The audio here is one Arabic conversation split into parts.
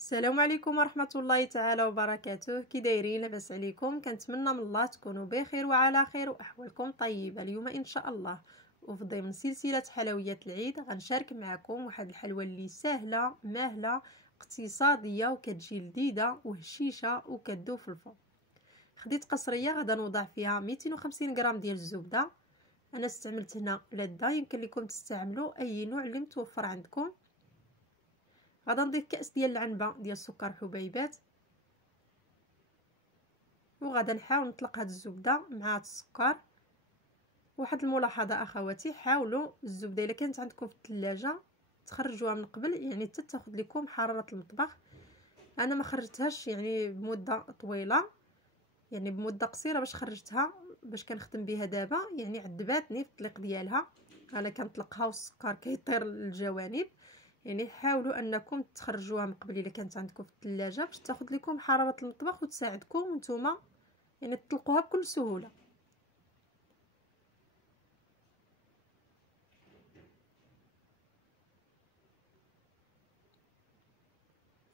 السلام عليكم ورحمة الله تعالى وبركاته. كي دايرين؟ لاباس عليكم؟ كنتمنى من الله تكونوا بخير وعلى خير واحوالكم طيبه. اليوم ان شاء الله وفي ضمن سلسله حلويات العيد غنشارك معكم واحد الحلوه اللي سهله ماهله اقتصاديه وكتجي لذيذه وهشيشه وكتذوب في الفرن. خديت قصريه غادا نوضع فيها 250 غرام ديال الزبده. انا استعملت هنا لذه، يمكن لكم تستعملوا اي نوع اللي متوفر عندكم. غادا نضيف كاس ديال العنبه ديال السكر حبيبات، وغادا نحاول نطلق هاد الزبده مع هاد السكر. واحد الملاحظه اخواتي، حاولوا الزبده الا كانت عندكم في الثلاجه تخرجوها من قبل، يعني حتى تاخذ لكم حراره المطبخ. انا ما خرجتهاش يعني بمده طويله، يعني بمده قصيره باش خرجتها باش كنخدم بها دابا، يعني عذباتني في الطليق ديالها. انا كنطلقها والسكر كيطير للجوانب. يعني حاولوا انكم تخرجوها من قبل الا كانت عندكم في الثلاجه باش تاخذ لكم حراره المطبخ وتساعدكم نتوما يعني تطلقوها بكل سهوله.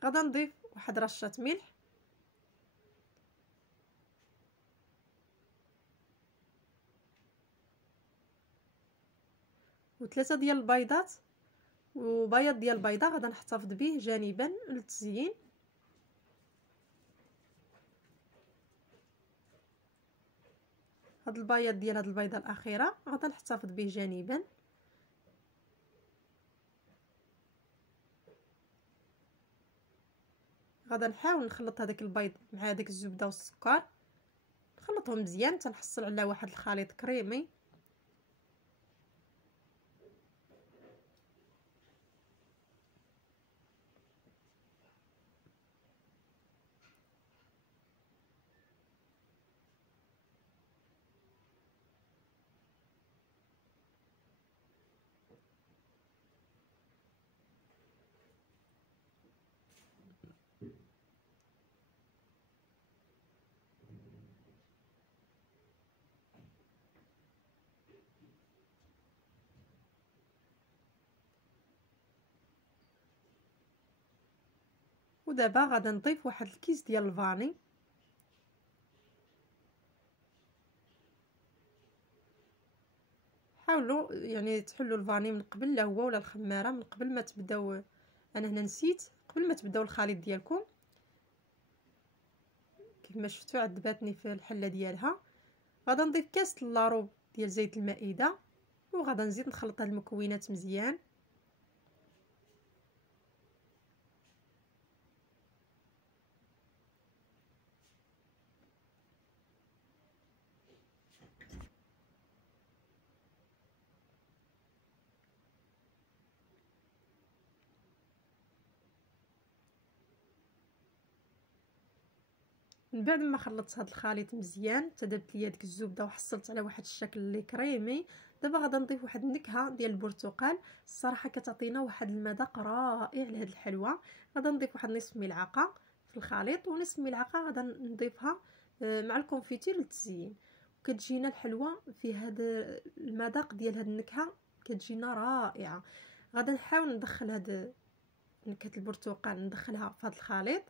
غادا نضيف واحد رشه ملح وثلاثه ديال البيضات، وبياض ديال البيضه غادا نحتفظ به جانبا للتزيين. هاد البياض ديال هاد البيضه الاخيره غادا نحتفظ به جانبا. غادا نحاول نخلط هذاك البيض مع هذاك الزبده والسكر، نخلطهم مزيان تنحصل على واحد الخليط كريمي. ودابا غادا نضيف واحد الكيس ديال الفاني. حاولوا يعني تحلوا الفاني من قبل، لا هو ولا الخماره، من قبل ما تبداو. انا هنا نسيت، قبل ما تبداو الخليط ديالكم كيف ما شفتوا عذباتني في الحله ديالها. غادا نضيف كاس لاروب ديال زيت المائده، وغادا نزيد نخلط هاد المكونات مزيان. من بعد ما خلطت هاد الخليط مزيان تذبت ليا ديك الزبده وحصلت على واحد الشكل اللي كريمي، دابا غادا نضيف واحد النكهه ديال البرتقال. الصراحه كتعطينا واحد المذاق رائع لهاد الحلوه. غادا نضيف واحد نصف ملعقه في الخليط، ونصف ملعقه غادا نضيفها مع الكونفيتير للتزيين. وكتجينا الحلوه في هذا المذاق ديال هاد النكهه، كتجينا رائعه. غادا نحاول ندخل هاد نكهه البرتقال ندخلها في هاد الخليط.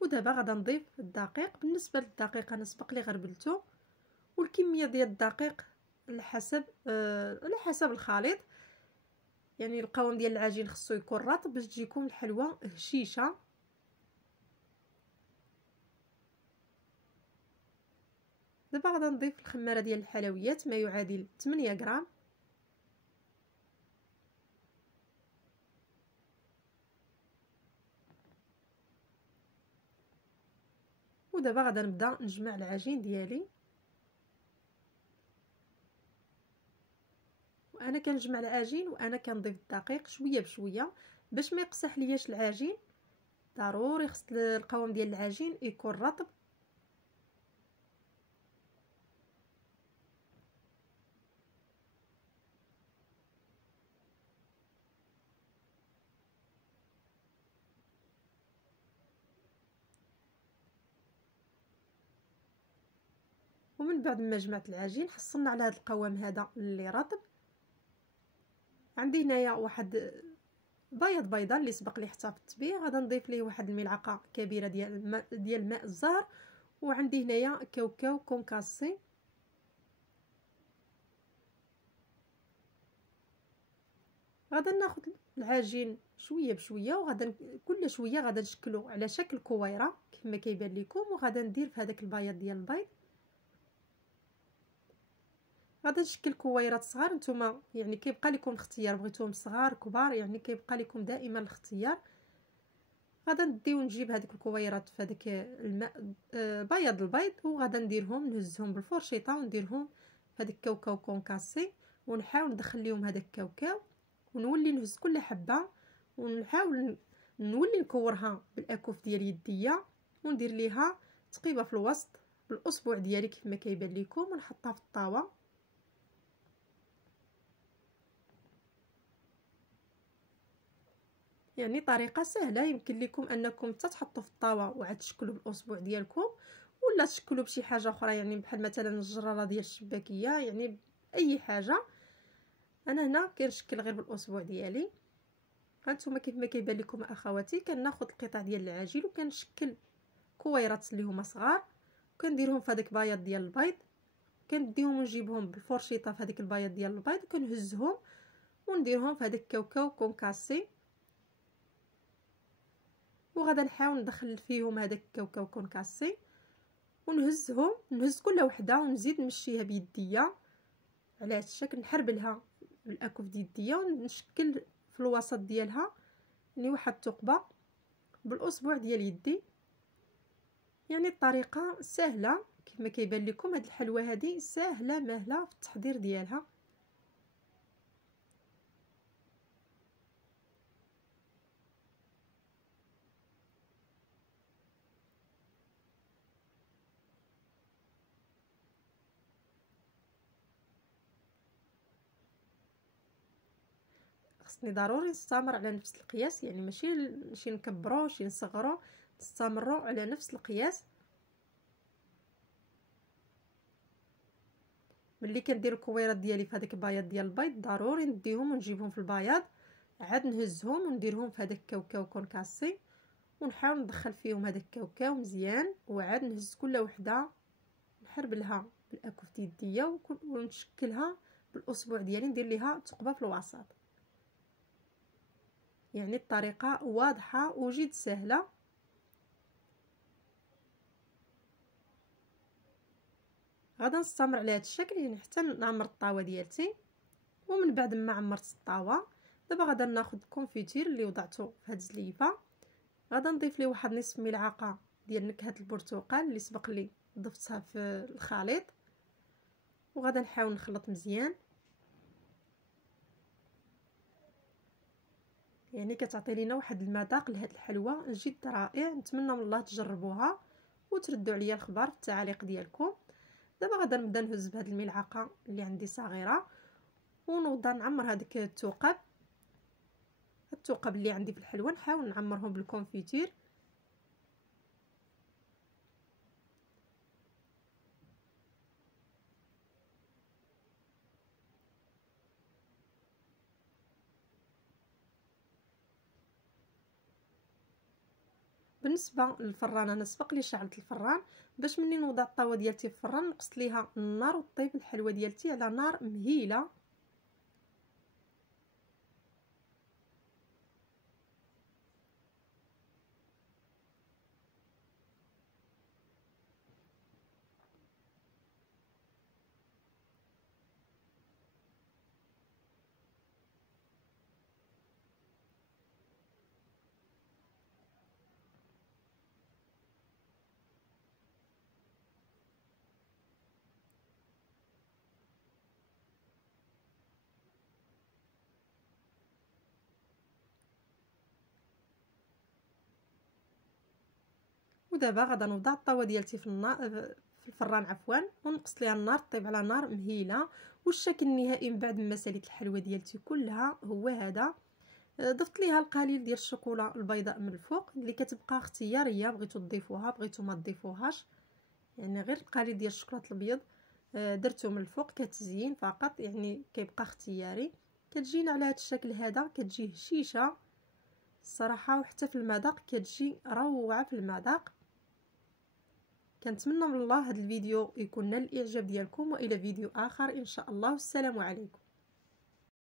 ودابا غادا نضيف الدقيق. بالنسبه للدقيق انا سبق لي غربلته، والكميه ديال الدقيق على حسب الخليط. يعني القوام ديال العجين خصو يكون رطب باش تجيكم الحلوه هشيشه. دابا غادا نضيف الخماره ديال الحلويات ما يعادل 8 غرام. ودابا غادا نبدا نجمع العجين ديالي. وانا كنجمع العجين وانا كنضيف الدقيق شويه بشويه باش ما يقصح لياش العجين. ضروري خص القوام ديال العجين يكون رطب. ومن بعد ما جمعت العجين حصلنا على هذا القوام هذا اللي رطب. عندي هنايا واحد بياض بيضه اللي سبق لي احتفظت به. غادي نضيف ليه واحد الملعقه كبيره ديال الماء الزهر، وعندي هنايا كاوكاو كونكاسي. غادي ناخذ العجين شويه بشويه، وغادي كل شويه غادي نشكلو على شكل كويره كما كيبان لكم، وغادي ندير في هذاك البياض ديال البيض. غادي نشكل كويرات صغار. نتوما يعني كيبقى لكم الاختيار، بغيتوهم صغار كبار يعني كيبقى لكم دائما الاختيار. غادي نديو نجيب هذيك الكويرات في هذاك الماء بياض البيض، وغادي نديرهم نهزهم بالفرشيطه ونديرهم في هذاك الكاوكاو كونكاسي، ونحاول ندخل لهم هذاك الكاوكاو، ونولي نهز كل حبه، ونحاول نولي نكورها بالاكف ديال يديا، وندير ليها تقيبه في الوسط بالاصبع ديالي كما كيبان لكم، ونحطها في الطاوه. يعني طريقه سهله يمكن لكم انكم تحطوا في الطاوه وعاد تشكلوا بالاصبع ديالكم، ولا تشكلوا بشي حاجه اخرى، يعني بحال مثلا الجراره ديال الشباكيه، يعني اي حاجه. انا هنا كنشكل غير بالاصبع ديالي. هانتوما كيف ما كيبان لكم اخواتي، كناخذ القطع ديال العجين وكنشكل كويرات اللي هما صغار، وكنديرهم في هذاك البياض ديال البيض، كنديهم ونجيبهم بالفرشيطه في هذاك البياض ديال البيض، وكنهزهم ونديرهم في هذاك الكاوكاو كونكاسي، وغادا نحاول ندخل فيهم هذاك الكاوكاو كونكاسي ونهزهم، نهز كل وحده ونزيد نمشيها بيديا على هذا الشكل، نحربلها بالاكف ديال يديا ونشكل في الوسط ديالها يعني واحد الثقبه بالاصبع ديال يدي. يعني الطريقه سهله كما كيبان لكم، هاد الحلوه هذه سهله مهله في التحضير ديالها. خصني ضروري نستمر على نفس القياس، يعني ماشي نكبرو ماشي نصغرو، نستمروا على نفس القياس. ملي كندير الكويرات ديالي في هذاك البياض ديال البيض ضروري نديهم ونجيبهم في البياض، عاد نهزهم ونديرهم في هذاك الكاوكاو كونكاسي، ونحاول ندخل فيهم هذاك الكاوكاو مزيان، وعاد نهز كل وحده نحربلها بالاكف ديال يديا ونشكلها بالاصبع ديالي، ندير ليها ثقبه في الوسط. يعني الطريقه واضحه وجد سهله. غادا نستمر على هذا الشكل يعني حتى نعمر الطاوه ديالتي. ومن بعد ما عمرت الطاوه دابا غادا ناخذ الكونفيتير اللي وضعته في هذه الزليفه، غادا نضيف ليه واحد نصف ملعقه ديال نكهه البرتقال اللي سبق لي ضفتها في الخليط، وغادا نحاول نخلط مزيان. يعني كتعطي لينا واحد المذاق لهاد الحلوه جد رائع. نتمنى من الله تجربوها وتردوا عليا الخبر في التعاليق ديالكم. دابا غادا نبدا نهز بهاد الملعقه اللي عندي صغيره، ونوضع نعمر هذيك الثقب اللي عندي في الحلوه، نحاول نعمرهم بالكونفيتير. بالنسبه للفران انا سبق لي شعلت الفران باش مني نوضع الطاوه ديالتي في الفران نقص ليها النار وطيب الحلوه ديالتي على نار مهيله. ودابا غادا نوضع الطاوه ديالتي في النار في الفران عفوا، ونقص ليها النار طيب على نار مهيله. والشكل النهائي من بعد ما ساليت الحلوه ديالتي كلها هو هذا. ضفت ليها القليل ديال الشوكولا البيضاء من الفوق اللي كتبقى اختياريه، بغيتو تضيفوها بغيتو ما تضيفوهاش، يعني غير القليل ديال الشوكولاته الابيض درتو من الفوق كتزيين فقط، يعني كيبقى اختياري. كتجينا على هذا الشكل هذا، كتجي هشيشه الصراحه، وحتى في المذاق كتجي روعه في المذاق. كنتمنى من الله هذا الفيديو يكون نال الاعجاب ديالكم، والى فيديو اخر ان شاء الله. والسلام عليكم.